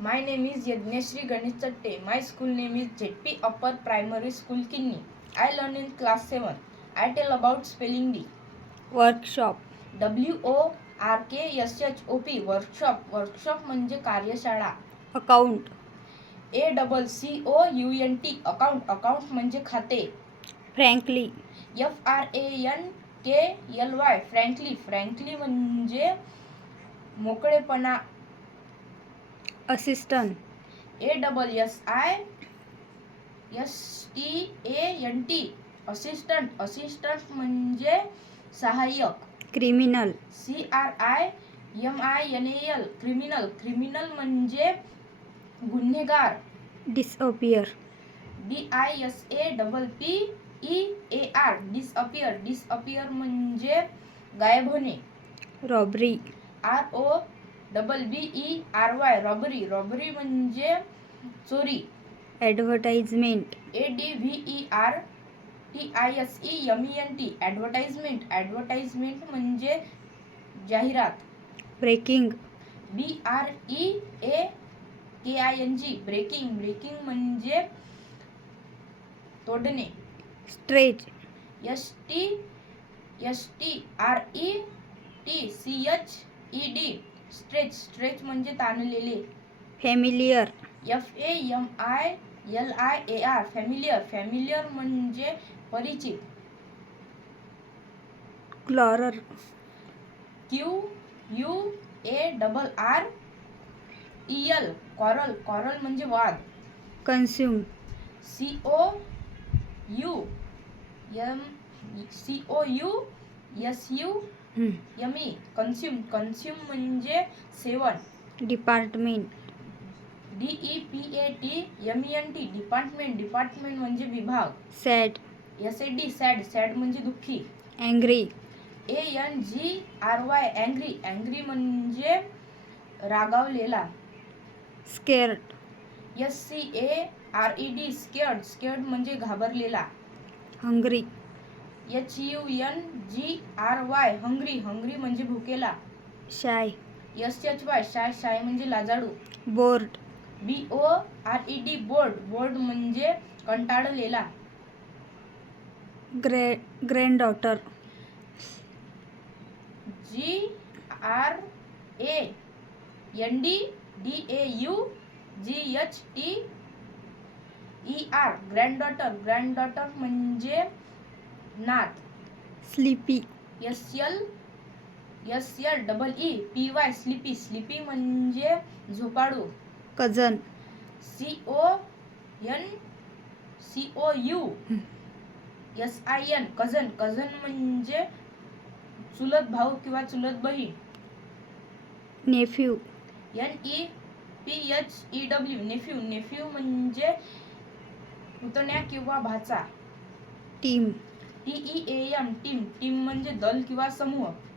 My name is Yajneshri Ganesh Chatte. My school name is ZP Upper Primary School Kinni. I learn in class 7. I tell about spelling bee. Workshop. WORKSHOP workshop. Workshop म्हणजे कार्यशाळा. Account. ACCOUNT account. Account म्हणजे खाते. Frankly. FRANKLY frankly. Frankly म्हणजे मोकळेपणा. Assistant. ASSISTANT assistant. Assistant म्हणजे सहाय्यक. Criminal. CRIMINAL criminal. Criminal म्हणजे गुन्हेगार. डिसअपियर. DISAPPEAR disappear. डिसअपियर म्हणजे गायब होणे. रॉबरी. ROBBERY robbery. रॉबरी म्हणजे चोरी. ॲडव्हर्टाइजमेंट. ADVERTISEMENT advertisement. ॲडव्हर्टाइजमेंट म्हणजे जाहिरात. ब्रेकिंग. BREAKING breaking. ब्रेकिंग म्हणजे तोडणे. स्ट्रेच. STRETCHED stretch. स्ट्रेच म्हणजे ताणलेले. फॅमिलियर. FAMILIAR familiar. फॅमिलियर म्हणजे परिचित. क्लॉरर. QUARREL coral. कॉरल म्हणजे वाद. कन्झ्युम. COUSUME consume. कन्झ्युम म्हणजे सेवन. डिपार्टमेंट. DEPATMENT department. डिपार्टमेंट म्हणजे विभाग. सॅड. SAD sad. सॅड म्हणजे दुःखी. अँग्री. ANGRY angry. अँग्री म्हणजे रागावलेला. स्केर्ड. SCARED scared. स्केर्ड म्हणजे घाबरलेला. हंग्री. HUNGRY hungry. हंग्री म्हणजे भुकेला. शाय. SHY shy. शाय म्हणजे लाजाळू. बोर्ड. BORED board. बोर्ड म्हणजे कंटाळलेला. ग्रँडडॉटर. GRANDDAUGHTER ग्रँडडॉटर. ग्रँडडॉटर म्हणजे नात. स्लीपी. SLEEPY sleepy. स्लीपी म्हणजे झोपाळू. कझन. COUSIN कझन. कझन म्हणजे चुलत भाऊ किंवा चुलत बहीण. नेफ्यू. NEPHEW नेफ्यू. नेफ्यू म्हणजे पुतण्या किंवा भाचा. टीम. TEAM team. टीम म्हणजे दल किंवा समूह.